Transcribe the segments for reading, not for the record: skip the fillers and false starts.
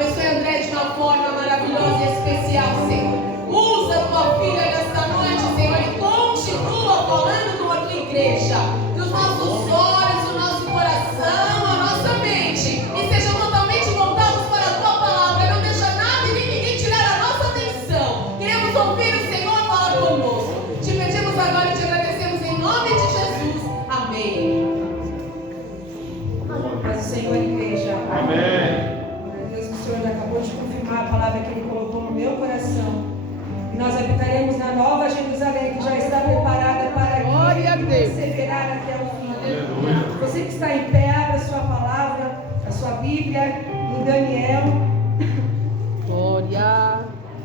Abençoe André de uma forma maravilhosa e especial, Senhor. Usa tua filha nesta noite, Senhor, e continua falando com a tua igreja. Que os nossos olhos, o nosso coração, a nossa mente estejam totalmente voltados para a tua palavra. Não deixa nada e nem ninguém tirar a nossa atenção. Queremos ouvir o Senhor falar conosco. Te pedimos agora e te agradecemos em nome de Jesus. Amém. Paz do Senhor, igreja. Amém. Deus, o Senhor acabou de confirmar a palavra que Ele colocou no meu coração. E nós habitaremos na Nova Jerusalém, que já está preparada para Glória a Deus. perseverar até o fim. Você que está em pé, abra a sua palavra, a sua Bíblia, em Daniel. Glória.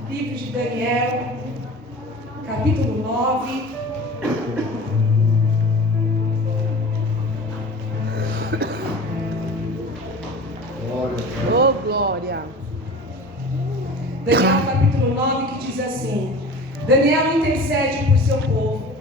Livro de Daniel, capítulo 9. Oh, glória. Daniel capítulo 9, que diz assim: Daniel intercede por seu povo.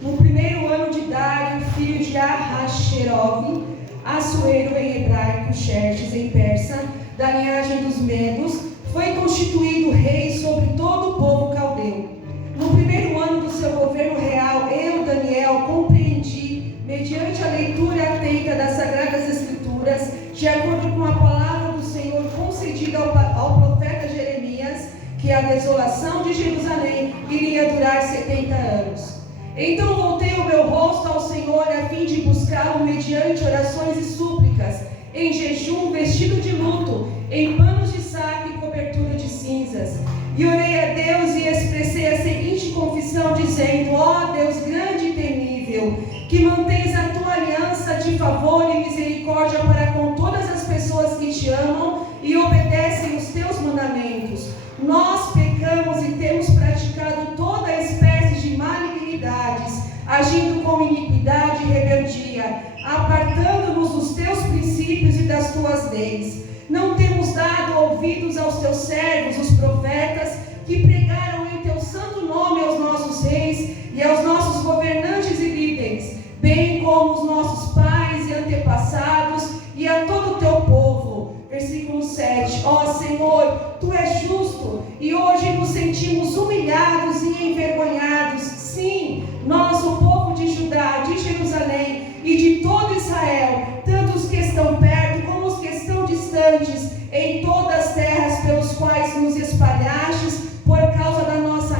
No primeiro ano de Dário, filho de Ahasverov, Assuero em hebraico, Xerxes em persa, da linhagem dos Medos, foi constituído rei sobre todo o povo caldeu. No primeiro ano do seu governo real, eu, Daniel, compreendi, mediante a leitura atenta das Sagradas Escrituras, de acordo com a palavra do Senhor concedida ao profeta Jeremias, que a desolação de Jerusalém iria durar 70 anos. Então voltei o meu rosto ao Senhor a fim de buscá-lo mediante orações e súplicas, em jejum, vestido de luto, em panos de saco e cobertura de cinzas. E orei a Deus e expressei a seguinte confissão, dizendo: ó Deus grande e temível, que mantens a tua aliança de favor e misericórdia para com todas as pessoas que te amam e obedecem os teus mandamentos. Nós pecamos e temos praticado toda a espécie de malignidades, agindo com iniquidade e rebeldia, apartando-nos dos teus princípios e das tuas leis. Não temos dado ouvidos aos teus servos, os profetas, que pregaram em teu santo nome aos nossos reis e aos nossos governantes e líderes, bem como os nossos pais e antepassados e a todo o teu povo. Versículo 7. Ó Senhor, Tu és justo, e hoje nos sentimos humilhados e envergonhados. Sim, nós, o povo de Judá, de Jerusalém e de todo Israel, tanto os que estão perto como os que estão distantes, em todas as terras pelos quais nos espalhastes, por causa da nossa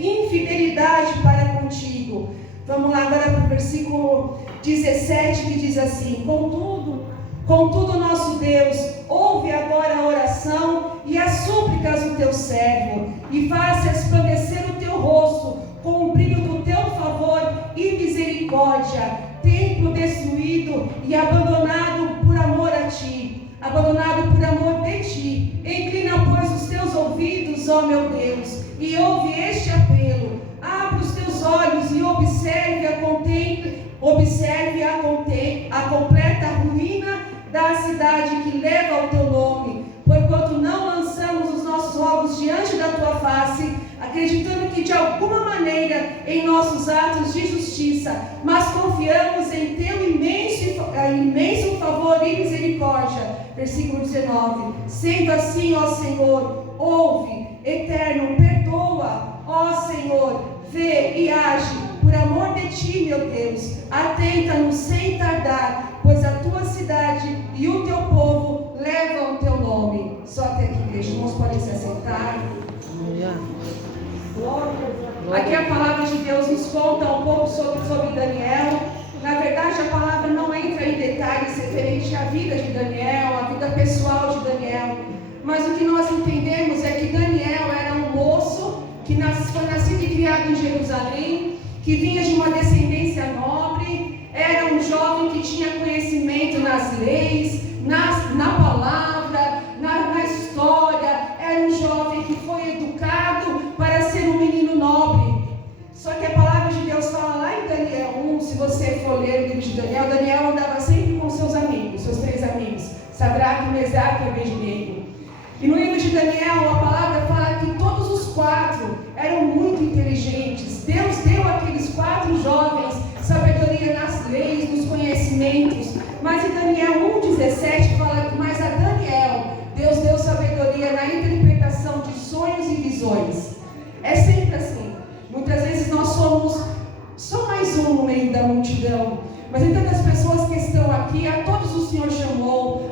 infidelidade para contigo. Vamos lá agora para o versículo 17, que diz assim: Contudo, nosso Deus, ouve agora a oração e as súplicas do teu servo, e faça resplandecer o teu rosto com o brilho do teu favor e misericórdia. Templo destruído e abandonado por amor a ti, abandonado por amor de ti. Inclina, pois, os teus ouvidos, ó meu Deus, e ouve este apelo. Abre os teus olhos e observe a completa ruína da cidade que leva o teu nome, porquanto não lançamos os nossos rogos diante da tua face, acreditando que de alguma maneira em nossos atos de justiça, mas confiamos em teu imenso favor e misericórdia. Versículo 19. Sendo assim, ó Senhor, ouve, eterno, perdoa, ó Senhor, vê e age, por amor de ti, meu Deus, atenta-nos sem tardar, pois a tua cidade e o teu povo levam o teu nome. Só até aqui, igreja, irmãos podem se assentar. Aqui a palavra de Deus nos conta um pouco sobre Daniel. Na verdade, a palavra não entra em detalhes referente à vida de Daniel, à vida pessoal de Daniel. Mas o que nós entendemos é que Daniel era um moço que foi nascido e criado em Jerusalém, que vinha de uma descendência nobre, era um jovem que tinha conhecimento nas leis, na palavra, na história. Era um jovem que foi educado para ser um menino nobre. Só que a palavra de Deus fala lá em Daniel 1, se você for ler o livro de Daniel, Daniel andava sempre com seus amigos, seus 3 amigos, Sadraque, Mesaque e Abednego. E no livro de Daniel, a palavra fala que todos os 4 eram muito inteligentes. Deus deu àqueles 4 jovens sabedoria nas leis, nos conhecimentos. Mas em Daniel 1,17 fala que mais a Daniel, Deus deu sabedoria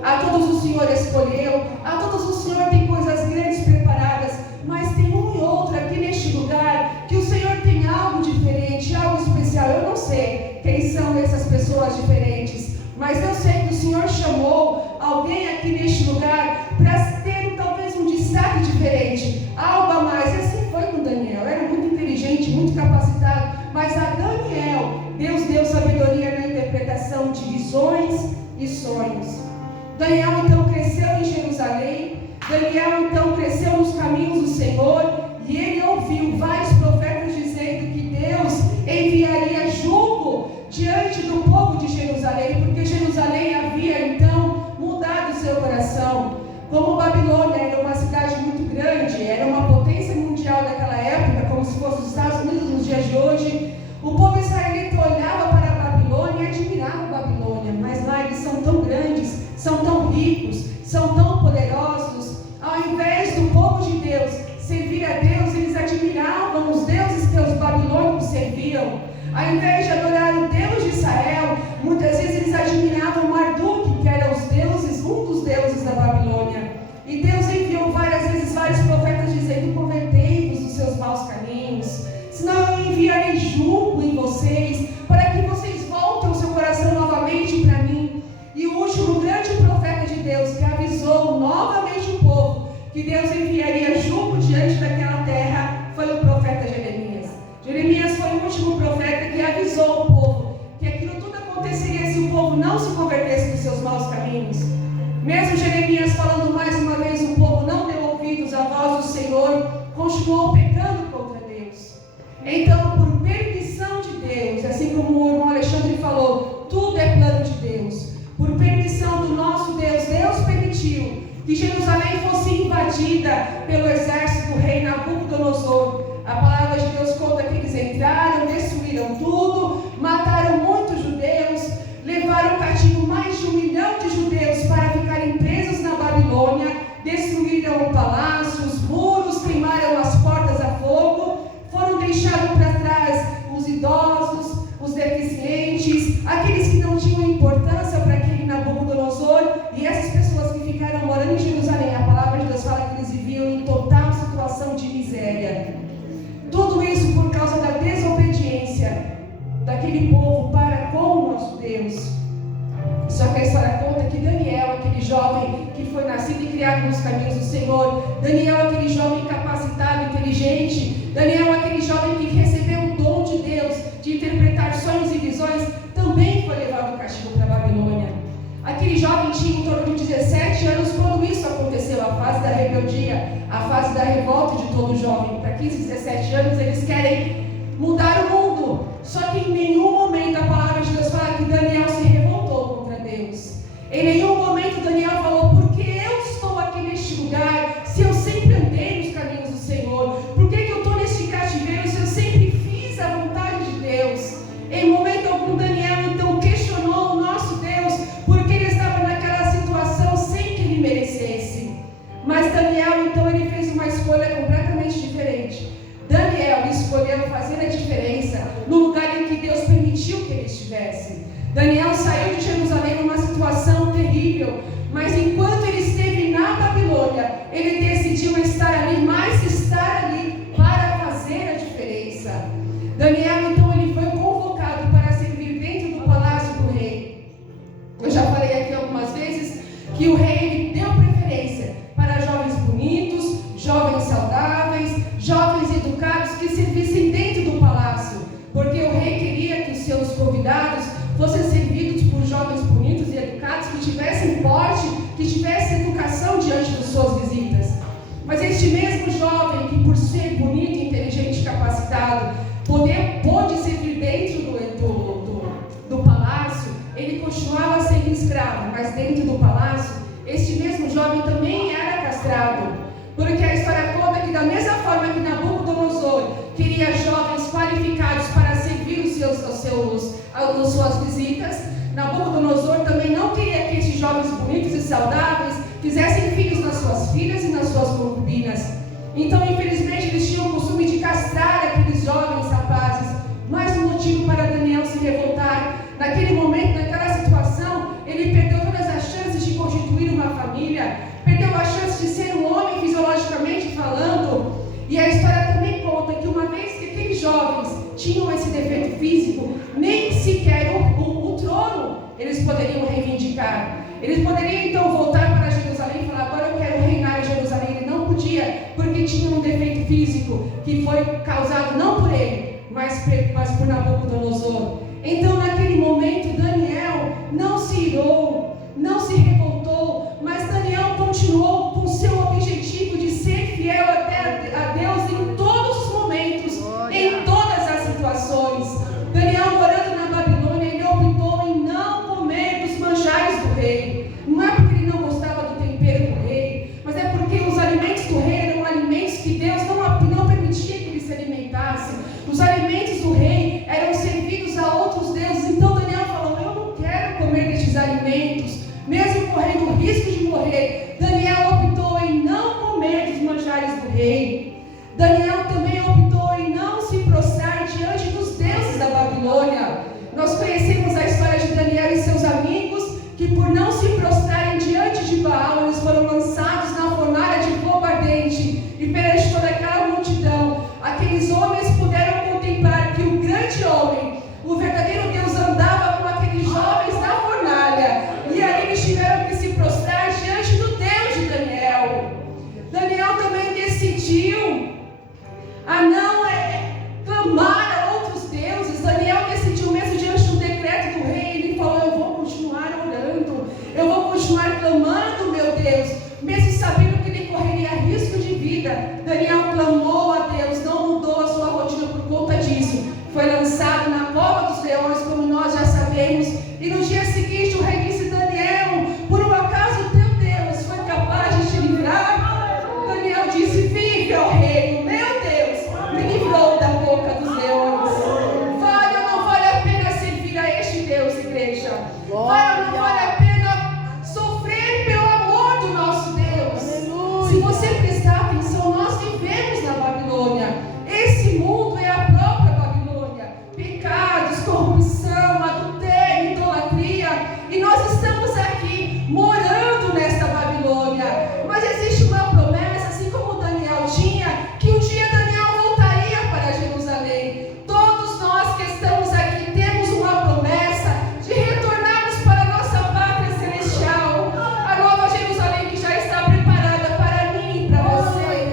a todos o Senhor escolheu, a todos o Senhor tem coisas grandes preparadas, mas tem um e outro aqui neste lugar que o Senhor tem algo diferente, algo especial. Eu não sei quem são essas pessoas diferentes, mas eu sei que o Senhor chamou alguém aqui neste lugar para ter talvez um destaque diferente, algo a mais. E assim foi com Daniel, era muito inteligente, muito capacitado, mas a Daniel, Deus deu sabedoria na interpretação de visões e sonhos. Daniel então cresceu em Jerusalém, Daniel então cresceu nos caminhos do Senhor, e ele ouviu vários profetas dizendo que Deus enviaria jugo diante do povo de Jerusalém, porque Jerusalém havia então mudado seu coração. Como Babilônia era uma cidade muito grande, era uma potência mundial daquela época, como se fosse os Estados Unidos nos dias de hoje, o povo israelita olhava para a Babilônia e admirava a Babilônia, mas lá eles são tão grandes, são tão ricos, são tão poderosos. Ao invés do povo de Deus servir a Deus, eles admiravam os deuses que os babilônicos serviam. Ao invés de adorar o Deus de Israel, muitas vezes eles admiravam Marduk, que era um dos deuses da Babilônia. E Deus enviou várias vezes vários profetas dizendo: convertei-vos dos seus maus caminhos, senão eu enviarei jugo em vocês, para que vocês voltem o seu coração novamente para mim. E o último grande profeta de Deus que avisou novamente o povo que Deus enviaria jugo diante daquela terra foi o profeta Jeremias. Jeremias foi o último profeta que avisou o povo que aquilo tudo aconteceria se o povo não se convertesse dos seus maus caminhos. Mesmo Jeremias falando mais uma vez, o povo não deu ouvidos à voz do Senhor, continuou pecando contra Deus. Então, por permissão de Deus, assim como o irmão Alexandre falou, tudo é plano de Deus. Por permissão do nosso Deus, Deus permitiu que Jerusalém fosse invadida pelo exército do rei Nabucodonosor. A palavra de Deus conta que eles entraram, destruíram tudo, mataram muitos judeus, levaram cativo mais de 1 milhão de judeus para ficarem presos na Babilônia, destruíram o palácio, os muros, queimaram as portas a fogo, foram deixados para trás os idosos, os deficientes, aqueles que não tinham importância para aquele Nabucodonosor, e essas pessoas que ficaram morando em Jerusalém, a palavra de Deus fala que eles viviam em total situação de miséria. Tudo isso por causa da desobediência daquele povo para com o nosso Deus. Só que a história conta que Daniel, aquele jovem que foi nascido e criado nos caminhos do Senhor, Daniel, aquele jovem capacitado, inteligente, Daniel, aquele jovem que recebeu o dom de Deus de interpretar sonhos e visões, também foi levado ao castigo para a Babilônia. Aquele jovem tinha em torno de 17 anos quando isso aconteceu, a fase da rebeldia, a fase da revolta de todo jovem. Para 15, 17 anos eles querem mudar o mundo. Só que em nenhum momento a palavra de Deus fala que Daniel se revoltou contra Deus. Em nenhum momento Daniel falou: por que eu estou aqui neste lugar se eu sempre andei nos caminhos do Senhor? Por que eu estou neste cativeiro se eu sempre fiz a vontade de Deus? Em momento algum Daniel então questionou o nosso Deus porque ele estava naquela situação sem que ele merecesse. Mas Daniel então ele fez uma escolha completamente diferente. Daniel escolheu fazer a diferença no lugar em que Deus permitiu que ele estivesse. Daniel saiu de Jerusalém numa situação terrível, mas enquanto ele esteve na Babilônia, ele decidiu estar ali, mas estar ali para fazer a diferença. Daniel então ele foi convocado para servir dentro do palácio do rei. Eu já falei aqui algumas vezes que o rei ele deu preferência para jovens bonitos, jovens saudáveis, jovens educados que servissem dentro do palácio, porque o rei queria que os seus convidados fossem servidos por jovens bonitos e educados que tivessem porte, que tivessem educação diante das suas visitas. Mas este mesmo jovem que por ser bonito, inteligente e capacitado pôde servir dentro do palácio, ele continuava sendo escravo, mas dentro do palácio, este mesmo jovem também era castrado. Porque a história conta que da mesma forma que Nabucodonosor queria jovens qualificados para servir as suas visitas, Nabucodonosor também não queria que esses jovens bonitos e saudáveis fizessem filhos nas suas filhas e nas suas concubinas. Então, infelizmente, eles tinham o costume de castrar aqueles jovens rapazes. Mais um motivo para Daniel se revoltar. Naquele momento, naquela situação, ele perdeu todas as chances de constituir físico, nem sequer o trono eles poderiam reivindicar. Eles poderiam então voltar para Jerusalém e falar: agora eu quero reinar em Jerusalém. Ele não podia, porque tinha um defeito físico que foi causado não por ele, mas por Nabucodonosor. Então, naquele momento, Daniel não se irou, não se revoltou, mas Daniel continuou com seu objetivo de ser fiel até a Deus em todos os momentos, em todas as situações. Daniel, morando na Babilônia, ele optou em não comer dos manjares do rei. Não é porque ele não gostava do tempero do rei, mas é porque os alimentos do rei eram alimentos que Deus não permitia que ele se alimentasse. Os alimentos do rei eram servidos a outros deuses. Então Daniel falou: eu não quero comer destes alimentos, mesmo correndo o risco de morrer. Daniel optou em não comer dos manjares do rei. Daniel também optou em não se prostrar diante dos deuses da Babilônia. Nós conhecemos a história de Daniel e seus amigos, que por não se prostrarem diante de Baal, eles foram lançados na fornalha de fogo ardente. E perante toda aquela multidão, aqueles homens puderam contemplar que o grande homem, o verdadeiro Deus, andava com aqueles jovens na fornalha. E ali eles tiveram que se prostrar diante do Deus de Daniel. Daniel também decidiu a não clamar a outros deuses. Daniel decidiu, mesmo diante do decreto do rei, ele falou: eu vou continuar orando, eu vou continuar clamando, meu Deus, mesmo sabendo que ele correria risco de vida. Daniel clamou a Deus, não mudou a sua rotina por conta disso. Foi lançado na cova dos leões, como nós já sabemos, e no dia seguinte o rei disse: Daniel, por um acaso teu Deus foi capaz de te livrar? Daniel disse: vive, ó rei, meu Deus me livrou da boca dos leões. Vale ou não vale a pena servir a este Deus, igreja? Vale ou não vale a pena sofrer pelo amor do nosso Deus? Se você prestar atenção, nós vivemos na Babilônia. Esse mundo é a própria Babilônia. Pecados, corrupção, adultério, idolatria. E nós estamos aqui morando nesta Babilônia. Mas existe uma promessa, assim como Daniel tinha, que um dia Daniel voltaria para Jerusalém. Todos nós que estamos aqui temos uma promessa de retornarmos para a nossa pátria celestial, a nova Jerusalém que já está preparada para mim e para você.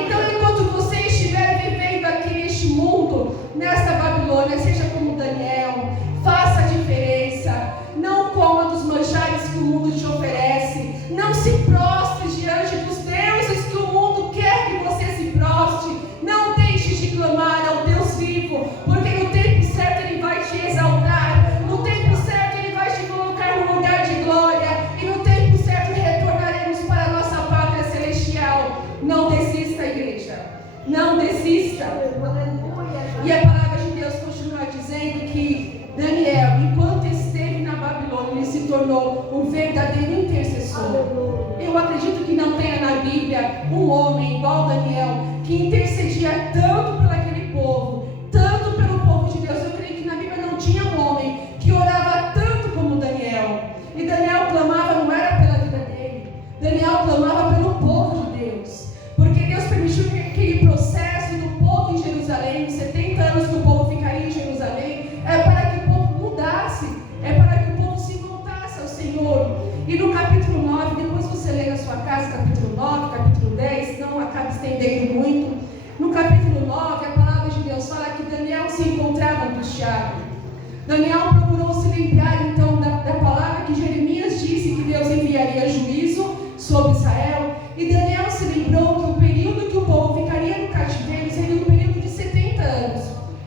Então, enquanto você estiver vivendo aqui neste mundo, nesta Babilônia, seja como Daniel, faça a diferença. Não coma dos manjares que o mundo te oferece. Não se prostre diante dos deuses que o mundo quer que você se prostre. Não deixe de clamar ao Deus vivo, porque no tempo certo Ele vai te exaltar. No tempo certo Ele vai te colocar no lugar de glória. E no tempo certo retornaremos para a nossa pátria celestial. Não desista, igreja. Não desista. E a palavra de Deus continua dizendo que Daniel, enquanto esteve na Babilônia, ele se tornou um verdadeiro intercessor. Eu acredito que não tenha na Bíblia um homem igual Daniel, que intercedia tanto por aquele povo, tanto pelo povo de Deus. Eu creio que na Bíblia não tinha um homem que orava tanto como Daniel. E Daniel clamava, não era pela vida dele, Daniel clamava pelo povo de Deus, porque Deus permitiu que aquele processo do povo em Jerusalém, os 70 anos que o povo ficaria em Jerusalém, é para que o povo mudasse, é para que o povo se voltasse ao Senhor. E no capítulo 9, depois você lê na sua casa, capítulo 9, capítulo 10, não acaba estendendo muito. No capítulo 9, a palavra de Deus fala que Daniel se encontrava angustiado. Daniel procurou se lembrar então da palavra que Jeremias disse, que Deus enviaria juízo sobre Israel. E Daniel se lembrou que o período que o povo ficaria no cativeiro seria um período de 70 anos.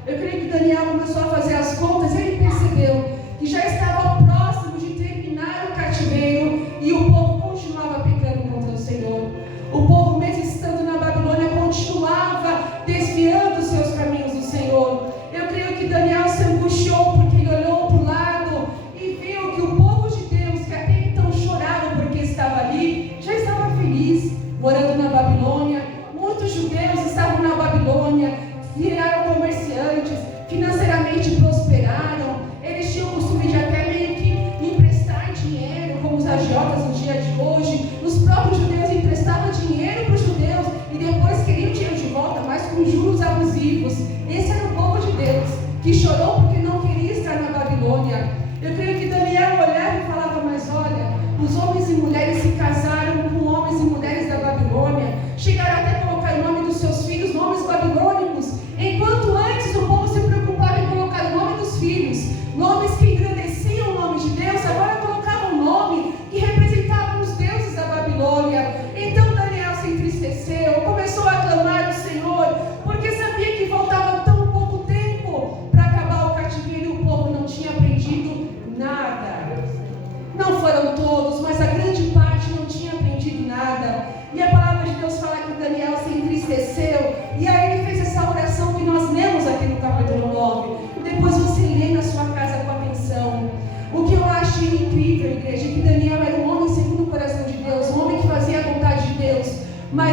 Eu creio que Daniel começou a fazer as contas e ele percebeu que já estava próximo de terminar o cativeiro e o povo continuava pecando contra o Senhor. O povo, mesmo estando na Babilônia, continuava desviando os seus caminhos do Senhor. Eu creio que Daniel se angustiou porque ele olhou para o lado e viu que o povo de Deus, que até então chorava porque estava ali, já estava feliz morando na Babilônia. Muitos judeus estavam na Babilônia, viraram comerciantes, financeiramente prosperaram. Eles tinham o costume de até meio que emprestar dinheiro, como os agiotas no dia de hoje. Os próprios judeus emprestavam dinheiro para os judeus e depois queriam dinheiro de volta, mas com juros abusivos. Esse era o povo de Deus, que chorou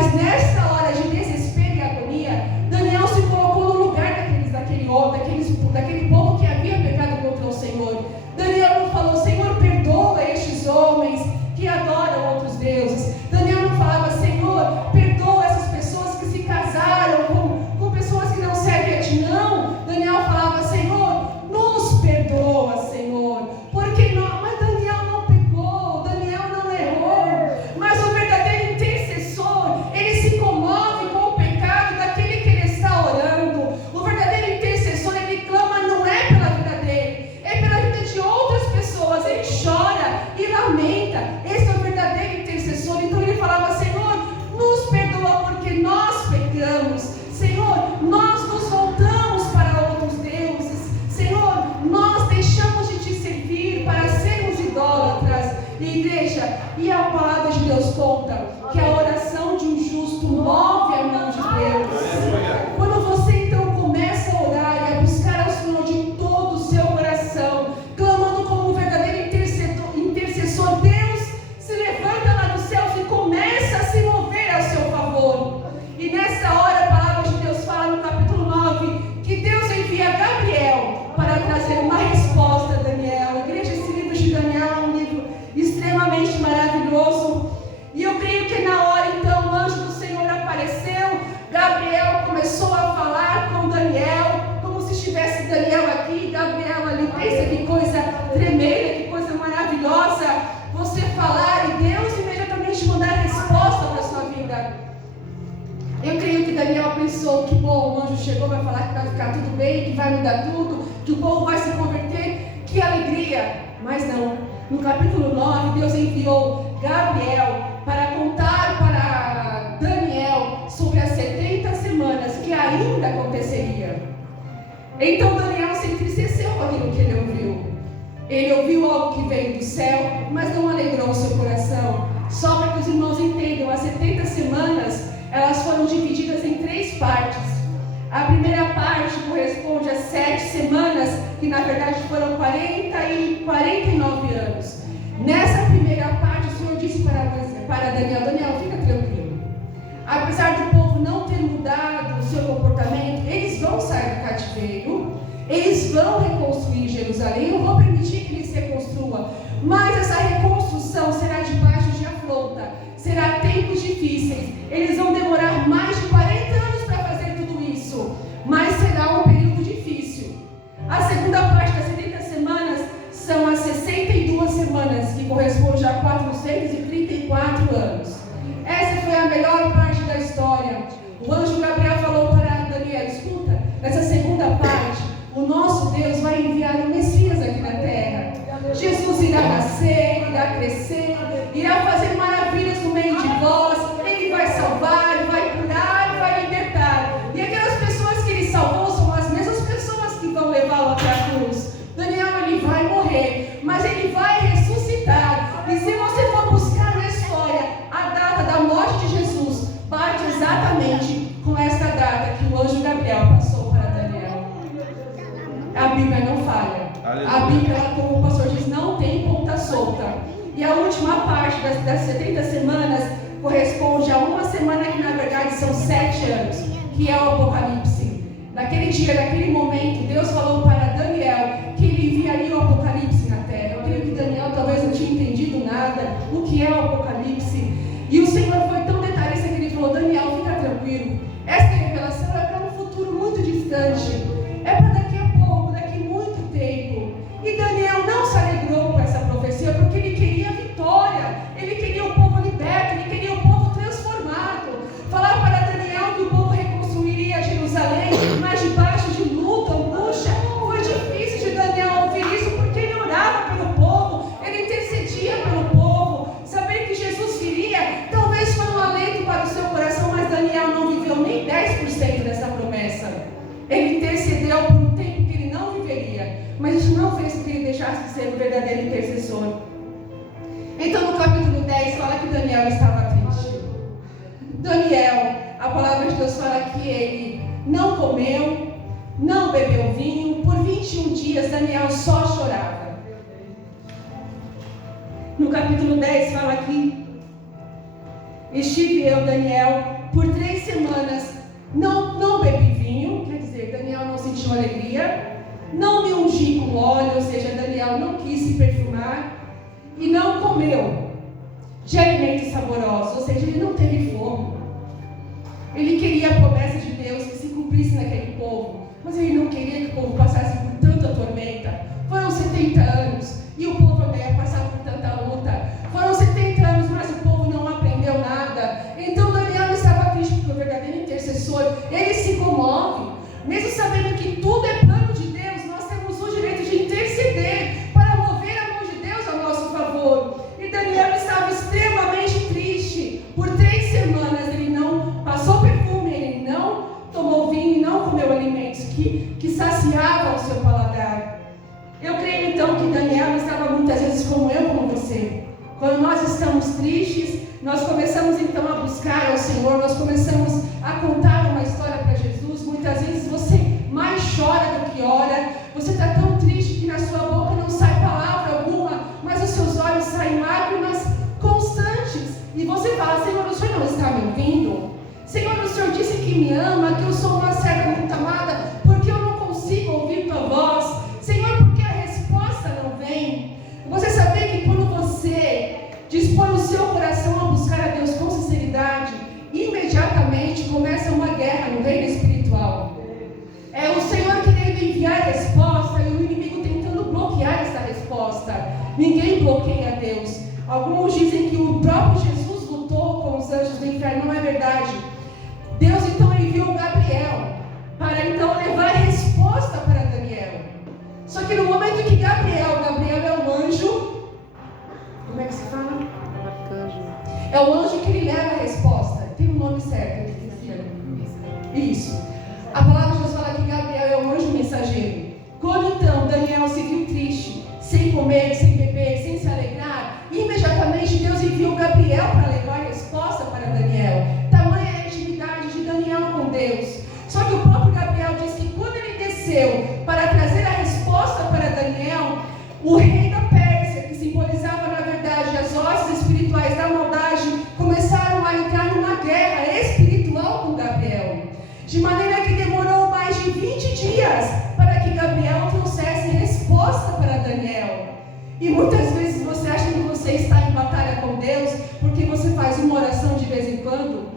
Mas nessa hora de desespero e agonia, Daniel se colocou no lugar daquele povo que havia pecado contra o Senhor. Daniel não falou: Senhor, perdoa estes homens que adoram outros deuses. Daniel não falava: Senhor, perdoa essas pessoas que se casaram com pessoas que não servem a Ti. Não. Daniel falava: Senhor, nos perdoa, Senhor, porque não. Mas Daniel não pecou, Daniel não errou. Mas o verdadeiro intercessor, ele se comove com o pecado daquele que ele está orando. O verdadeiro intercessor, ele clama não é pela vida dele, é pela vida de outras pessoas. Ele chora e lamenta. Esse é o verdadeiro intercessor. Então ele falava: Senhor, nos perdoa porque nós pecamos. Senhor, nós nos voltamos para outros deuses. Senhor, nós deixamos de Te servir para sermos idólatras. E igreja, e a palavra de Deus conta que a oração de um justo move a mão de Deus. Quando você então começa a orar e a buscar ao Senhor de todo o seu coração, clamando como um verdadeiro intercessor, Deus se levanta lá dos céus e começa a se mover a seu favor. E nessa hora a palavra de Deus fala no capítulo 9 que Deus envia Gabriel para trazer uma resposta a Daniel. Igreja, esse livro de Daniel é um livro extremamente maravilhoso. E eu creio que na hora então o anjo do Senhor apareceu. Gabriel começou a falar com Daniel, como se estivesse Daniel aqui, Gabriel ali. Pensa que coisa tremenda, que coisa maravilhosa você falar e Deus imediatamente mandar resposta para a sua vida. Eu creio que Daniel pensou que, bom, o anjo chegou, vai falar que vai ficar tudo bem, que vai mudar tudo, que o povo vai se converter, que alegria. Mas não. No capítulo 9, Deus enviou Gabriel para contar para Daniel sobre as 70 semanas que ainda aconteceria. Então Daniel se entristeceu com aquilo que ele ouviu. Ele ouviu algo que veio do céu, mas não alegrou o seu coração. Só para que os irmãos entendam, as 70 semanas, elas foram divididas em 3 partes. A primeira parte corresponde às 7 semanas, que na verdade foram 40 e 49 anos. Nessa primeira parte, o Senhor disse para Daniel: Daniel, fica tranquilo. Apesar do povo não ter mudado o seu comportamento, eles vão sair do cativeiro, eles vão reconstruir Jerusalém, eu vou permitir que eles reconstruam. Mas essa reconstrução será debaixo de afronta, será tempos difíceis. Eles vão demorar mais de 40 anos para fazer tudo isso, mas será um período difícil. A segunda parte das 70 semanas são as 62 semanas, que corresponde a 434 anos. Essa foi a melhor parte da história. O anjo Gabriel falou para Daniel: escuta, nessa segunda parte, o nosso Deus vai enviar o Messias aqui na terra. Jesus irá nascer, irá crescer, irá fazer maravilhas no meio de vós. Ele vai salvar, vai curar, vai libertar. E aquelas pessoas que ele salvou são as mesmas pessoas que vão levá-lo até a cruz. Daniel, ele vai morrer, mas ele vai ressuscitar. E se você for buscar na história, a data da morte de Jesus bate exatamente com esta data que o anjo Gabriel passou para Daniel. A Bíblia não falha. A Bíblia, como o pastor diz, não tem ponta solta. E a última parte das 70 semanas corresponde a uma semana que na verdade são 7 anos, que é o Apocalipse. Naquele dia, naquele momento, Deus falou para Daniel que ele enviaria o Apocalipse na terra. Eu creio que Daniel talvez não tinha entendido nada o que é o Apocalipse. E o Senhor foi tão detalhista que ele falou: Daniel, fica tranquilo. Essa revelação é para um futuro muito distante. É para daqui a pouco, daqui muito tempo. E Daniel não se alegrou com essa profecia, porque ele queria vitória. Ele queria o povo liberto, ele queria o povo transformado. Falar para Daniel que o povo reconstruiria Jerusalém, mas debaixo de luta, angústia, foi difícil de Daniel ouvir isso, porque ele orava pelo povo, ele intercedia pelo povo. Saber que Jesus viria, talvez foi um alento para o seu coração, mas Daniel não viveu nem 10% dessa promessa. Ele intercedeu por um tempo que ele não viveria, mas isso não fez com que ele deixasse de ser o verdadeiro intercessor. Então no capítulo 10 fala que Daniel estava triste. Daniel, a palavra de Deus fala que ele não comeu, não bebeu vinho. Por 21 dias Daniel só chorava. No capítulo 10 fala que estive eu, Daniel, semanas não bebi vinho, quer dizer, Daniel não sentiu alegria, não me ungi com óleo, ou seja, Daniel não quis se perfumar, e não comeu de alimentos saborosos, ou seja, ele não teve fome. Ele queria a promessa de Deus que se cumprisse naquele povo, mas ele não queria que o povo passasse por tanta tormenta. Foram 70 anos e o povo não ia passar por tanta luta. Foram 70 anos, mas o povo não aprendeu nada. Então Daniel estava triste porque o verdadeiro intercessor, ele se comove, mesmo sabendo que tudo é plano de Deus. Nós temos o direito de interceder para mover a mão de Deus ao nosso favor. E Daniel estava extremamente triste. Por 3 semanas ele não passou perfume, ele não tomou vinho e não comeu alimentos que saciavam o seu paladar. Eu creio então que Daniel estava muitas vezes como eu, como você. Quando nós estamos tristes, nós começamos então a buscar ao Senhor, nós começamos a contar uma história para Jesus. Muitas vezes você mais chora do que ora, você está tão triste que na sua boca não sai palavra alguma, mas os seus olhos saem lágrimas constantes. E você fala: Senhor, o Senhor não está me ouvindo? Senhor, o Senhor disse que me ama, que eu sou uma serva muito amada, porque eu não consigo ouvir tua voz. Senhor, porque a resposta não vem. Você sabia que quando você dispõe o seu coração a buscar a Deus com sinceridade, imediatamente começa uma guerra no reino espiritual. É o Senhor querendo enviar a resposta e o inimigo tentando bloquear essa resposta. Ninguém bloqueia Deus. Alguns dizem que o próprio Jesus lutou com os anjos do inferno. Não é verdade. Deus então enviou Gabriel para então levar resposta para Daniel. Só que no momento que Gabriel é um anjo, como é que se fala? Arcanjo. É o anjo que lhe leva a resposta. Tem um nome certo, isso. A palavra de Deus fala que Gabriel é um anjo mensageiro. Quando então Daniel se viu triste, sem comer, sem beber, sem se alegrar, imediatamente Deus enviou Gabriel para levar a resposta para Daniel. Tamanha é a intimidade de Daniel com Deus. Só que o próprio Gabriel diz que quando ele desceu para trazer a resposta para Daniel, o rei da Pérsia, que simbolizava na verdade as hostes espirituais da maldade, começaram a entrar numa guerra espiritual com Gabriel. De maneira que demorou mais de 20 dias para que Gabriel trouxesse resposta para Daniel. E muitas vezes você acha que você está em batalha com Deus porque você faz uma oração de vez em quando.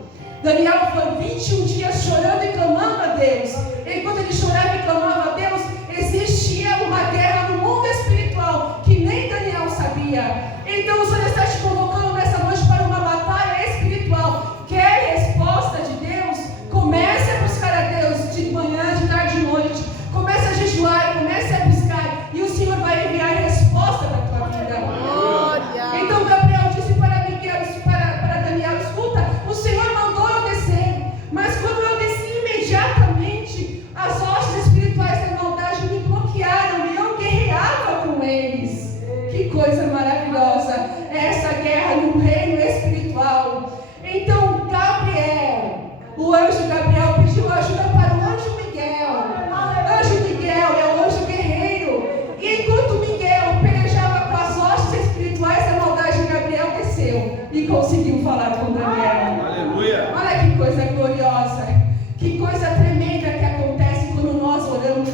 Daniel foi 21 dias chorando e clamando a Deus. Enquanto ele chorava e clamava a Deus, existia uma guerra no mundo espiritual que nem Daniel sabia. Então o Senhor está te convocando nessa noite para uma batalha espiritual. Quer resposta de Deus? Comece a buscar a Deus de manhã, de tarde, de noite. Comece a jejuar, comece a buscar, e o Senhor vai enviar resposta para a tua vida. Glória. Então Gabriel disse para Daniel: escuta, o Senhor mandou eu descer, mas quando eu desci imediatamente, as hostes espirituais da maldade me bloquearam e eu guerreava com eles. Que coisa maravilhosa é essa guerra no reino espiritual. Então o anjo Gabriel pediu ajuda para o anjo Miguel. Anjo Miguel é o anjo guerreiro. E enquanto Miguel pelejava com as hostes espirituais da maldade, Gabriel desceu e conseguiu falar com Daniel. Aleluia! Olha que coisa gloriosa, que coisa tremenda que acontece quando nós oramos,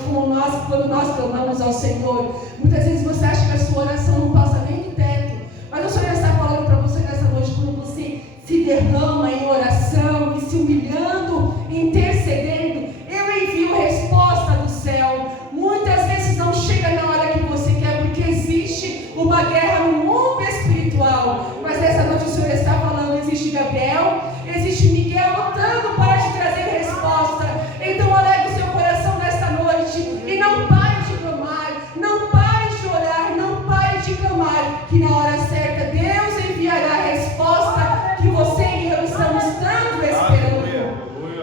quando nós clamamos ao Senhor. Muitas vezes você acha que a sua oração não passa nem do teto, mas o Senhor está falando para você nessa noite, quando você se derrama em oração e se humilhando, intercedendo, eu envio resposta do céu. Muitas vezes não chega na hora que você quer, porque existe uma guerra no mundo espiritual. Mas nessa noite o Senhor está falando: existe Gabriel, existe Miguel lutando para te trazer resposta. Então alegre o seu coração nesta noite e não pare de clamar, não pare de orar, não pare de clamar, que na hora certa Deus enviará a resposta que você e eu estamos tanto esperando.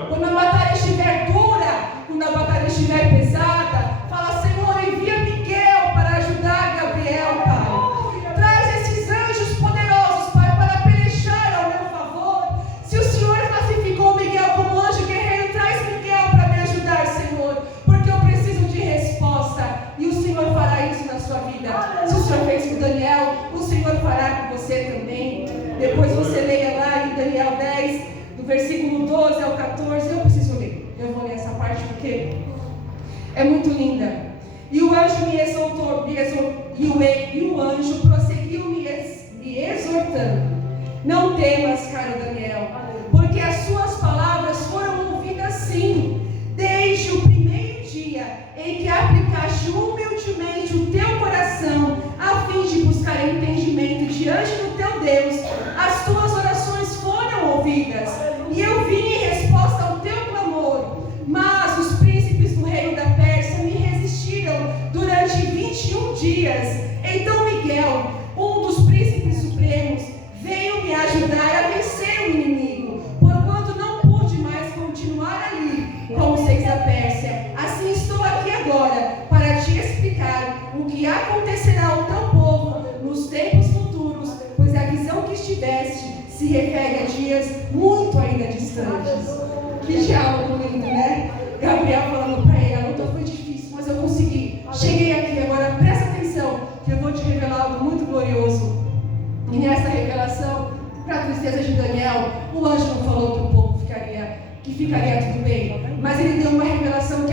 Quando a batalha estiver dura, quando a batalha estiver pesada, fala: Senhor, envia Miguel para ajudar Gabriel, Pai. Traz esses anjos poderosos, Pai, para pelejar ao meu favor. Se o Senhor classificou Miguel como anjo guerreiro, traz Miguel para me ajudar, Senhor, porque eu preciso de resposta. E o Senhor fará isso na sua vida. Se o Senhor fez com Daniel, o Senhor fará com você também. Depois você leia lá em Daniel 10, do versículo 12 ao 14, eu preciso ler. Eu vou ler essa parte porque é muito linda. E o anjo me exortou, e o anjo prosseguiu me exortando: não temas, caro Daniel, porque as suas palavras foram ouvidas sim, desde o primeiro dia em que aplicaste humildemente o teu coração, a fim de buscar entendimento diante do teu Deus. As tuas orações foram ouvidas, e eu vim em resposta ao teu clamor. Mas os príncipes do reino da Pérsia me resistiram durante 21 dias. Então Miguel, um dos príncipes supremos, veio me ajudar a vencer o inimigo, porquanto não pude mais continuar ali com os reis da Pérsia. Assim estou aqui agora para te explicar o que acontecerá ao teu povo nos tempos futuros, pois a visão que estiveste se refere a dias muito ainda distantes. Que diálogo lindo, né? Gabriel falando para ele: a luta foi difícil, mas eu consegui. Cheguei aqui, agora presta atenção, que eu vou te revelar algo muito glorioso. E nessa revelação, para a tristeza de Daniel, o anjo não falou que o povo ficaria tudo bem, mas ele deu uma revelação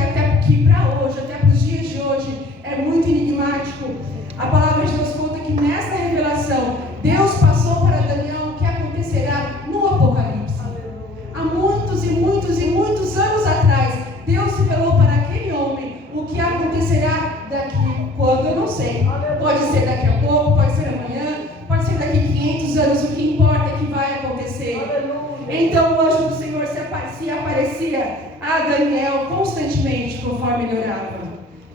que para hoje, até para os dias de hoje, é muito enigmático. A palavra de Deus conta que nessa revelação, Deus passou para Daniel o que acontecerá no Apocalipse. Há muitos e muitos e muitos anos atrás, Deus revelou para aquele homem o que acontecerá daqui, quando eu não sei. Pode ser daqui a pouco, pode ser amanhã, pode ser daqui a 500 anos, o que importa é que vai acontecer. Então o anjo do Senhor se aparecia a Daniel constantemente, conforme ele orava.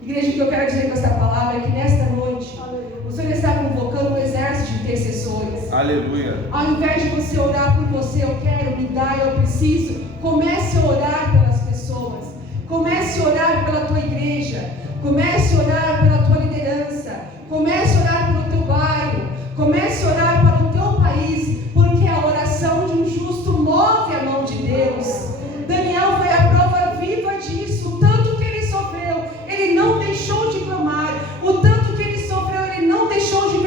Igreja, o que eu quero dizer com essa palavra é que nesta noite, o Senhor está convocando um exército de intercessores. Aleluia. Ao invés de você orar por você, eu quero, me dá, eu preciso, comece a orar pelas pessoas. Comece a orar pela tua igreja. Comece a orar pela tua liderança. Comece a orar pelo teu bairro. Comece a orar para o teu país, porque a oração de um justo move a mão de Deus. Daniel foi a prova viva disso. O tanto que ele sofreu, ele não deixou de clamar. O tanto que ele sofreu, ele não deixou de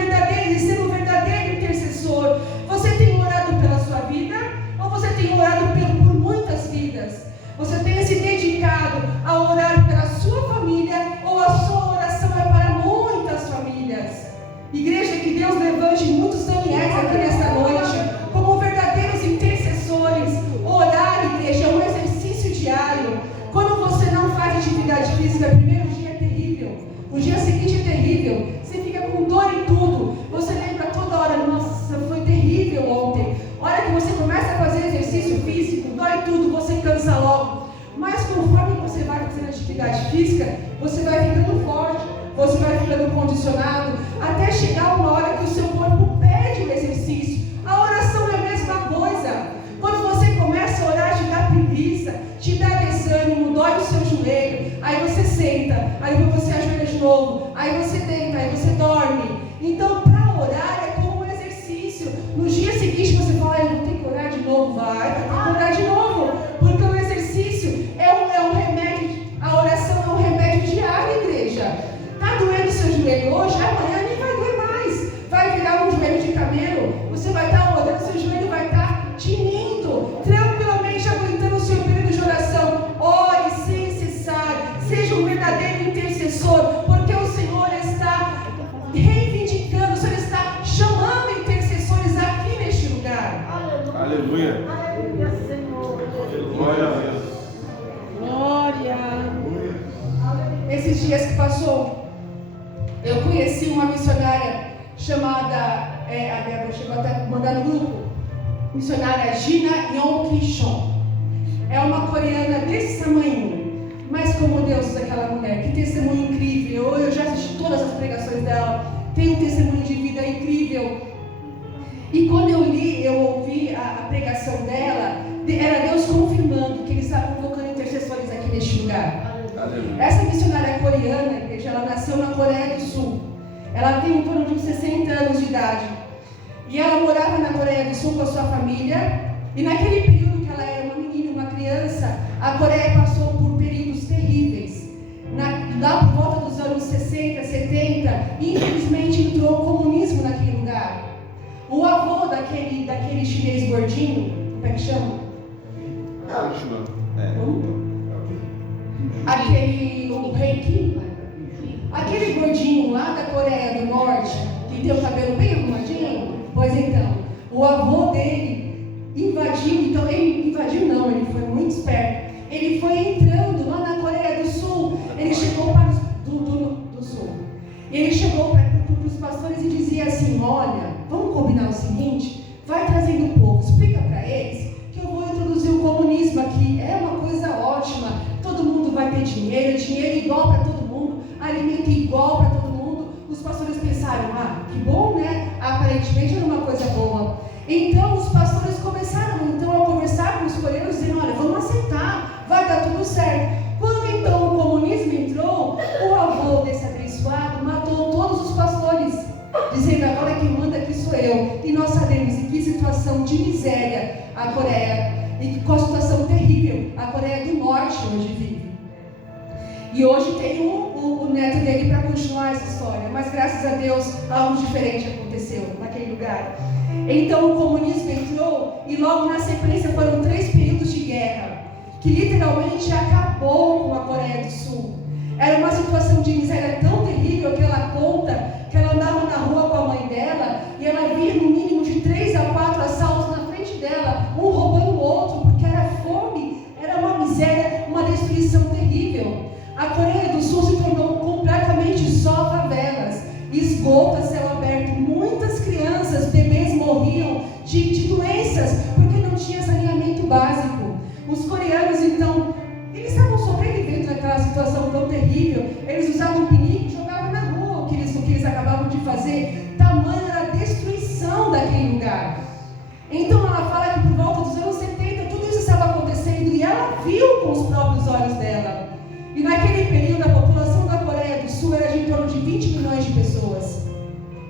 ser um verdadeiro intercessor. Você tem orado pela sua vida? Ou você tem orado por muitas vidas? Você tem se dedicado a orar pela sua família, ou a sua oração é para muitas famílias? Igreja, que Deus levante muitos Daniéis aqui nesta noite, como verdadeiros intercessores. Orar, igreja, é um exercício diário. Quando você não faz atividade física, o primeiro dia é terrível, o dia seguinte é terrível, você fica com dor em tudo, você lembra toda hora: nossa, foi terrível ontem. A hora que você começa a fazer exercício físico, dói tudo, você cansa logo. Mas conforme você vai fazendo atividade física, você vai ficando forte, você vai ficando condicionado, até chegar uma hora que o seu corpo pede o exercício. A oração é a mesma coisa. Quando você começa a orar, te dá preguiça, te dá desânimo, dói o seu joelho, aí você senta, aí você ajoelha de novo, aí você deita, aí você dorme. Então, para orar é como um exercício. No dia seguinte você fala: eu vou ter que orar de novo. Vai ter que orar de novo, porque o exercício é um remédio. A oração é um remédio diário, igreja. Está doendo o seu joelho hoje, amanhã nem vai doer mais. Vai virar um joelho de camelo, você vai estar orando, seu joelho vai estar tinindo, tranquilamente aguentando o seu período de oração. Ore sem cessar, seja um verdadeiro intercessor, porque o Senhor está reivindicando, o Senhor está chamando intercessores aqui neste lugar. Aleluia. Aleluia, Senhor. Glória a Deus. Glória. Esses dias que passou, eu conheci uma missionária chamada, a Débora chegou até a mandar no grupo, missionária Gina Yong-Ki-Shon. É uma coreana desse tamanho, mas como Deus usa aquela mulher, que testemunho incrível. Eu já assisti todas as pregações dela, tem um testemunho de vida incrível. E quando eu ouvi a pregação dela, era Deus confirmando que Ele está convocando intercessores aqui neste lugar. Essa missionária coreana, igreja, ela nasceu na Coreia do Sul. Ela tem em torno de uns 60 anos de idade. E ela morava na Coreia do Sul com a sua família. E naquele período que ela era uma menina, uma criança, a Coreia passou por períodos terríveis. Lá por volta dos anos 60, 70, infelizmente entrou o comunismo naquele lugar. O avô daquele chinês gordinho, como é que chama? Continua. O rei Kim, aquele gordinho lá da Coreia do Norte, que tem o cabelo bem arrumadinho, pois então, o avô dele invadiu, ele foi muito esperto. Ele foi entrando lá na Coreia do Sul, ele chegou para do Sul. Ele chegou para os pastores e dizia assim: olha, vamos combinar o seguinte, vai trazendo o povo, explica para eles que eu vou introduzir o comunismo aqui, é uma coisa ótima, todo mundo vai ter dinheiro igual para todo mundo, alimento igual para todo mundo. Os pastores pensaram: que bom, né? Aparentemente era uma coisa boa. Então os pastores começaram a conversar com os coreanos, dizendo: olha, vamos aceitar, vai dar tudo certo. Quando então o comunismo entrou, o avô desse abençoado matou todos os pastores, dizendo: agora quem manda aqui sou eu. E nós sabemos em que situação de miséria a Coreia, e com a situação terrível a Coreia do Norte hoje vive. E hoje tem o neto dele para continuar essa história, mas graças a Deus algo diferente aconteceu naquele lugar. Então o comunismo entrou e logo na sequência foram 3 períodos de guerra, que literalmente acabou com a Coreia do Sul. Era uma situação de miséria tão terrível que ela conta que ela andava na rua com a mãe dela e ela via no mínimo de 3 a 4 assaltos na frente dela, um roubando o outro, porque era fome, era uma miséria, uma destruição terrível. A Coreia do Sul se tornou completamente só favelas, esgoto a céu aberto. Muitas crianças, bebês morriam de doenças porque não tinha saneamento básico. Os coreanos, então, eles estavam sobrevivendo naquela situação tão terrível. Eles usavam pinico e jogavam na rua o que eles acabavam de fazer. Tamanha era a destruição daquele lugar. Então ela fala que por volta dos anos 70 tudo isso estava acontecendo e ela viu com os próprios olhos dela. E naquele período a população da Coreia do Sul era de em torno de 20 milhões de pessoas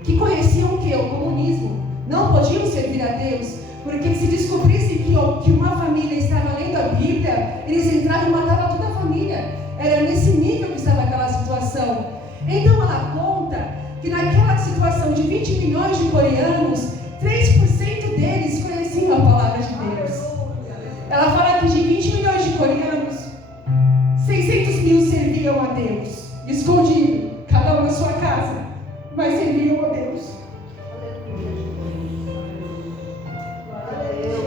que conheciam o que? O comunismo. Não podiam servir a Deus, porque se descobrissem que uma família estava lendo a Bíblia, eles entravam e matavam toda a família. Era nesse nível que estava aquela situação. Então ela conta que naquela situação de 20 milhões de coreanos, 3% deles conheciam a palavra de Deus. Ela fala que de 20 milhões de coreanos, 600 mil serviam a Deus, escondido, cada um na sua casa, mas serviam a Deus.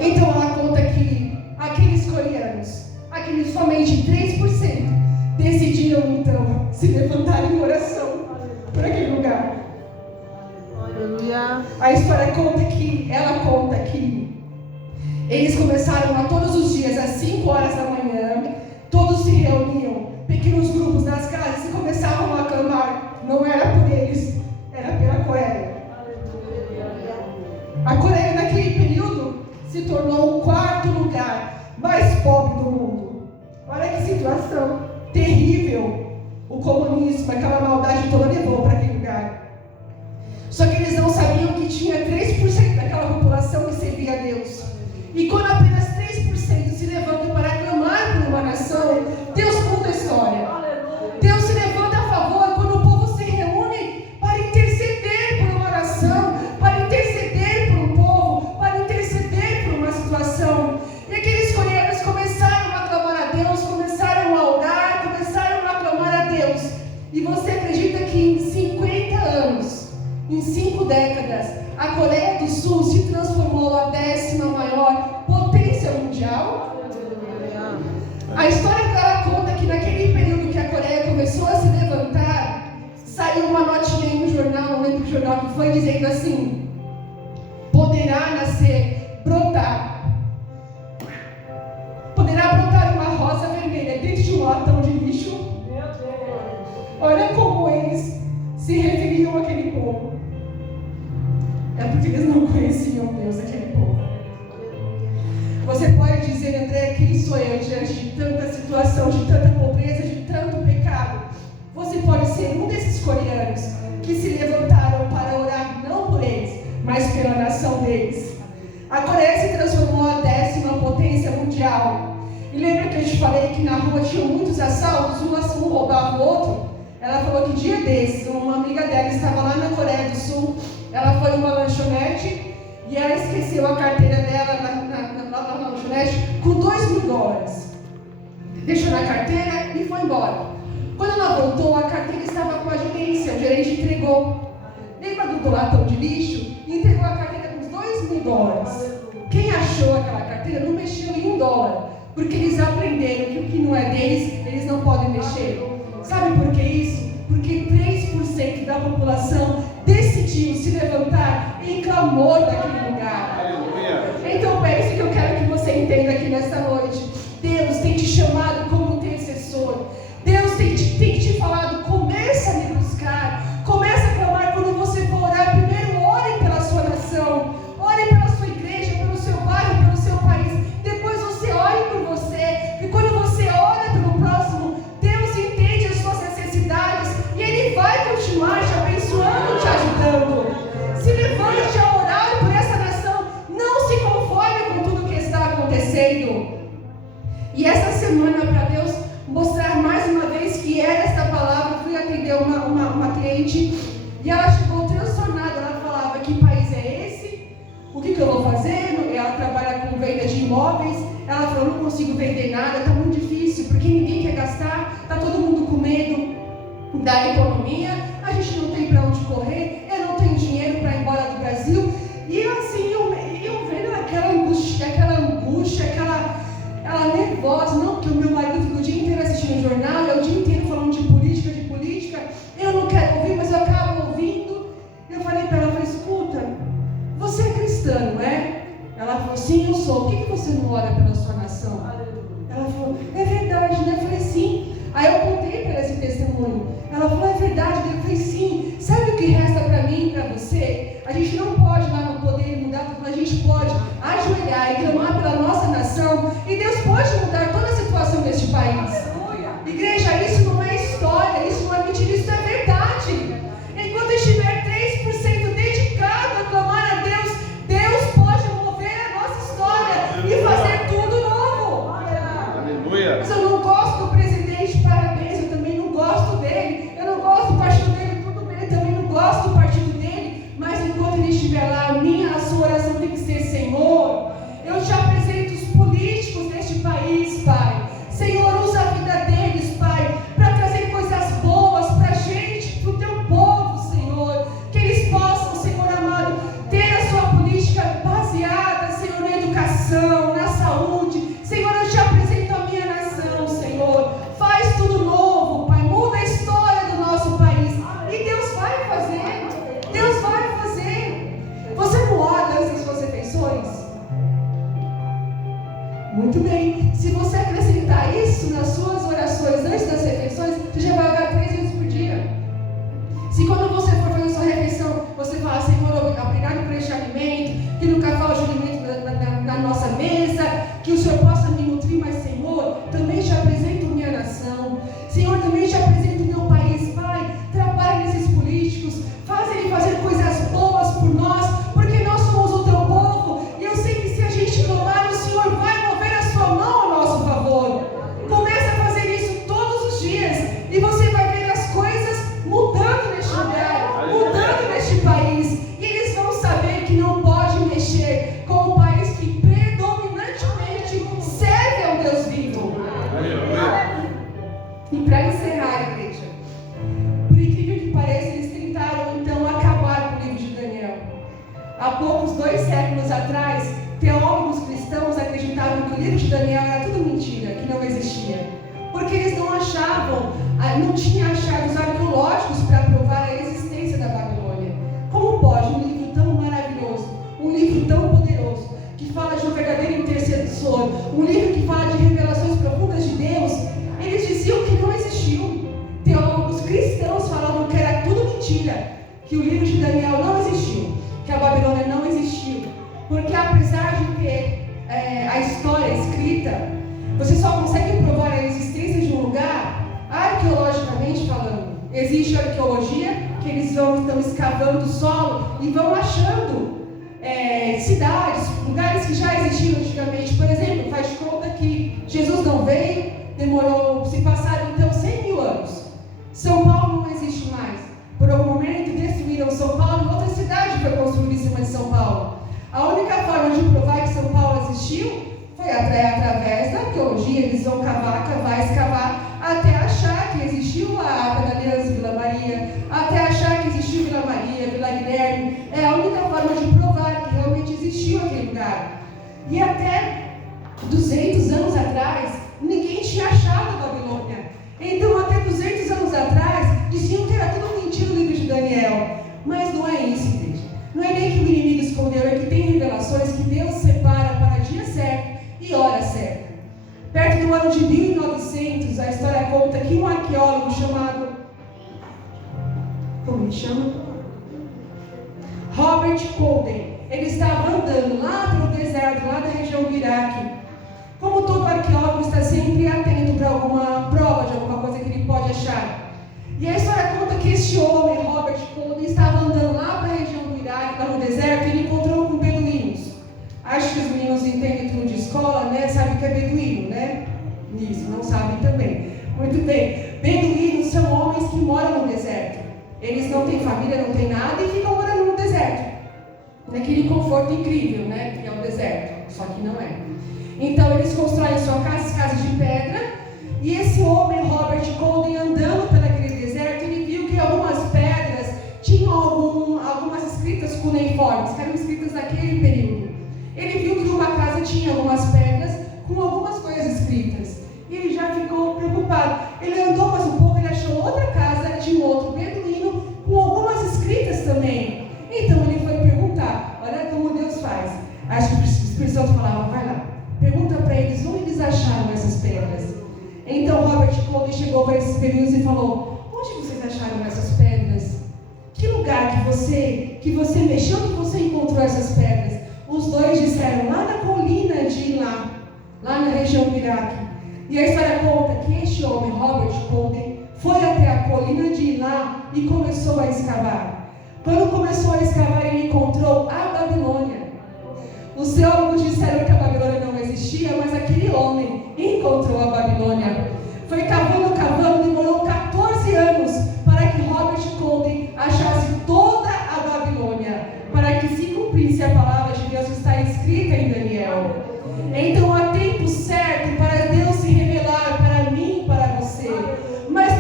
Então ela conta que aqueles coreanos, aqueles somente 3%, decidiram então se levantar em oração por aquele lugar. A história ela conta que eles começaram a todos os dias às 5 horas da manhã, todos se reuniam, pequenos grupos nas casas, e começavam a clamar. Não era por eles, era pela Coreia. A Coreia naquele período se tornou o 4º lugar mais pobre do mundo. Olha que situação terrível o comunismo, aquela maldade toda levou para aquele lugar. Só que eles não sabiam que tinha 3% daquela população que servia a Deus. E quando apenas 3% se levantam para clamar por uma nação, Deus muda a história. Deus se levanta a favor quando o povo se reúne para interceder por uma nação, para interceder por um povo, para interceder por uma situação. E aqueles coreanos começaram a clamar a Deus, começaram a orar, começaram a clamar a Deus. E você acredita que em 50 anos, em 5 décadas, a Coreia do Sul se transformou a 10ª maior potência mundial? A história que ela conta que naquele período que a Coreia começou a se levantar, saiu uma notinha no jornal, não lembro que jornal que foi, dizendo assim: poderá nascer, brotar uma rosa vermelha dentro de um latão de lixo. Olha como eles se referiam àquele povo. É porque eles não conheciam Deus, aquele povo. Você pode dizer: André, quem sou eu diante de tanta situação, de tanta pobreza, de tanto pecado? Você pode ser um desses coreanos que se levantaram para orar não por eles, mas pela nação deles. A Coreia se transformou a 10ª potência mundial. E lembra que eu te falei que na rua tinham muitos assaltos, um roubava o outro? Ela falou que dia desses, uma amiga dela estava lá na Coreia do Sul, ela foi numa lanchonete e ela esqueceu a carteira dela na lanchonete com $2.000. a carteira e foi embora. Quando ela voltou, a carteira estava com a gerência, o gerente entregou. Lembra do latão de lixo? E entregou a carteira com uns $2.000. Quem achou aquela carteira não mexeu em $1, porque eles aprenderam que o que não é deles, eles não podem mexer. Sabe por que isso? Porque 3% da população decidiu se levantar em clamor daquele lugar. Aleluia. Então é isso que eu quero que você entenda aqui nesta noite. Deus tem te chamado como intercessor. Deus tem te falado, começa a me buscar. Começa a clamar quando você for orar. Primeiro ore pela sua nação. Ore pela sua igreja, pelo seu bairro, pelo seu país. Depois você ore por você. E quando você ora pelo próximo, Deus entende as suas necessidades. E Ele vai continuar te abençoando, te ajudando. Se levante a orar por essa nação. Não se conforme com tudo que está acontecendo. E essa semana, para Deus mostrar mais uma vez que era esta palavra, fui atender uma cliente e ela chegou transtornada. Ela falava: que país é esse? O que eu vou fazer? Ela trabalha com venda de imóveis. Ela falou: não consigo vender nada, está muito difícil, porque ninguém quer gastar, está todo mundo com medo da economia, a gente não tem para onde correr, eu não tenho dinheiro para ir embora do Brasil. E assim, eu vendo aquela angústia, ela nervosa, não, porque o meu marido fica o dia inteiro assistindo o jornal, é o dia inteiro falando de política, eu não quero ouvir, mas eu acabo ouvindo. Eu falei para ela, escuta, você é cristã, não é? Ela falou: sim, eu sou. Por que você não ora pela sua nação? Ela falou: é verdade, né? Eu falei: sim. Aí eu contei para esse testemunho. Ela falou: é verdade. Eu falei: sim. Sabe o que resta para mim e para você? A gente não pode lá no poder mudar tudo, mas a gente pode ajoelhar e clamar pela nossa nação, e Deus pode mudar toda a situação deste país. Igreja, isso não é história, isso não é mentira, isso é verdade. Enquanto estiver 3% dedicado a clamar a Deus, Deus pode mover a nossa história e fazer tudo novo. Aleluia. Mas eu não gosto do presidente, parabéns, eu também não gosto dele, eu não gosto do partido dele, tudo bem, eu também não gosto do partido dele, mas enquanto ele estiver lá, a sua oração tem que ser: Senhor, eu te apresento os políticos deste país, Pai. Senhor, usa a vida deles, Pai, para trazer coisas boas para a gente, para o teu povo, Senhor. Que eles possam, Senhor amado, ter a sua política baseada, Senhor, na educação, na saúde. Senhor, eu te apresento a minha nação, Senhor. Faz tudo novo, Pai. Muda a história do nosso país. E Deus vai fazer. Deus vai fazer. Você não ora antes das suas refeições? Muito bem. Se você acrescentar isso nas suas orações antes das refeições, você já vai orar 3 vezes por dia. Se quando você for fazer a sua refeição, você fala: Senhor, obrigado por este alimento, que nunca falte alimento na nossa mesa, que o Senhor possa me nutrir, mas Senhor, também te apresento minha nação. Senhor, também te apresento meu país, Pai. Trabalhe nesses políticos, faz ele fazer coisas boas por nós, porque nós somos o teu povo, e eu sei que se a gente clamar, o Senhor vai mover a sua mão ao nosso favor. Comece a fazer isso todos os dias, e você vai ver as coisas mudando neste lugar, mudando neste país, e eles vão saber que não pode mexer com um país que predominantemente serve ao Deus vivo. Aleluia. E para encerrar, igreja, por incrível que pareça, eles tentaram então acabar com o livro de Daniel. Há poucos 2 séculos atrás, teólogos cristãos acreditavam que o livro de Daniel era tudo mentira, que não existia, porque eles não achavam, não tinham achados arqueológicos para provar a existência da Babilônia. Como pode um livro tão maravilhoso, um livro tão poderoso, que fala de um verdadeiro intercessor, um livro que fala de revelações profundas de Deus, eles diziam que não existiu. Teólogos cristãos falavam que era tudo mentira, que o livro de Daniel não existiu, que a Babilônia não existiu, porque apesar de ter a história escrita, você só consegue provar a existência de um lugar arqueologicamente falando. Existe arqueologia, que eles estão escavando o solo e vão achando cidades, lugares que já existiam antigamente. Por exemplo, faz de conta que Jesus não veio, se passaram então 100 mil anos. São Paulo não existe mais. Por algum momento destruíram São Paulo e outra cidade foi construída em cima de São Paulo. A única forma de provar que São Paulo existiu foi através da arqueologia. Eles vão cavar, E até 200 anos atrás, ninguém tinha achado a Babilônia. Então, até 200 anos atrás, diziam que era tudo mentira o livro de Daniel. Mas não é isso, igreja. Não é nem que o inimigo escondeu, é que tem revelações que Deus separa para dia certo e hora certa. Perto do ano de 1900, a história conta que um arqueólogo chamado... Como ele chama? Robert Colden. Ele estava andando lá pelo deserto, lá da região do Iraque. Como todo arqueólogo está sempre atento para alguma prova de alguma coisa que ele pode achar. E a história conta que este homem, Robert Colden, estava andando lá para a região do Iraque, lá no deserto, e ele encontrou com beduínos. Acho que os meninos entendem tudo de escola, né? Sabem que é beduíno, né? Isso, não sabem também. Muito bem. Beduínos são homens que moram no deserto. Eles não têm família, não têm nada e ficam morando no deserto. Naquele conforto incrível, né? Que é o deserto. Só que não é. Então eles constroem sua casa de pedra. E esse homem, Robert Colden, andando pelaquele deserto, ele viu que algumas pedras tinham algumas escritas cuneiformes, que eram escritas naquele período. Ele viu que uma casa tinha algumas pedras com algumas coisas escritas. E ele já ficou preocupado. Ele andou mais um pouco, ele achou outra casa de um outro beduíno com algumas escritas também. Então ele foi perguntar. Olha como Deus faz. Acho que o Espírito Santo falava, vai lá. Pergunta para eles onde eles acharam essas pedras. Então Robert Colden chegou para esses beduínos e falou, onde vocês acharam essas pedras? Que lugar que você mexeu, que você encontrou essas pedras? Os dois disseram, lá na colina de Ilá, lá na região do Iraque. E a história conta que este homem, Robert Colden, foi até a colina de Ilá e começou a escavar. Quando começou a escavar, ele encontrou a Babilônia. Os teólogos disseram que a Babilônia não existia, mas aquele homem encontrou a Babilônia. Foi cavando, demorou 14 anos para que Robert Colden achasse toda a Babilônia, para que se cumprisse a palavra de Deus que está escrita em Daniel. Então há tempo certo para Deus se revelar para mim e para você. Mas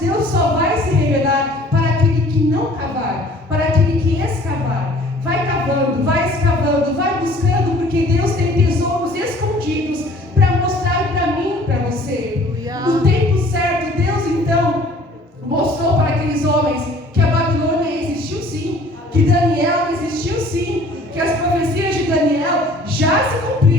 Deus só vai se revelar para aquele que não cavar, para aquele que escavar. Vai cavando, vai escavando, vai buscando, porque Deus tem tesouros escondidos para mostrar para mim e para você. No tempo certo, Deus então mostrou para aqueles homens que a Babilônia existiu sim, que Daniel existiu sim, que as profecias de Daniel já se cumpriram.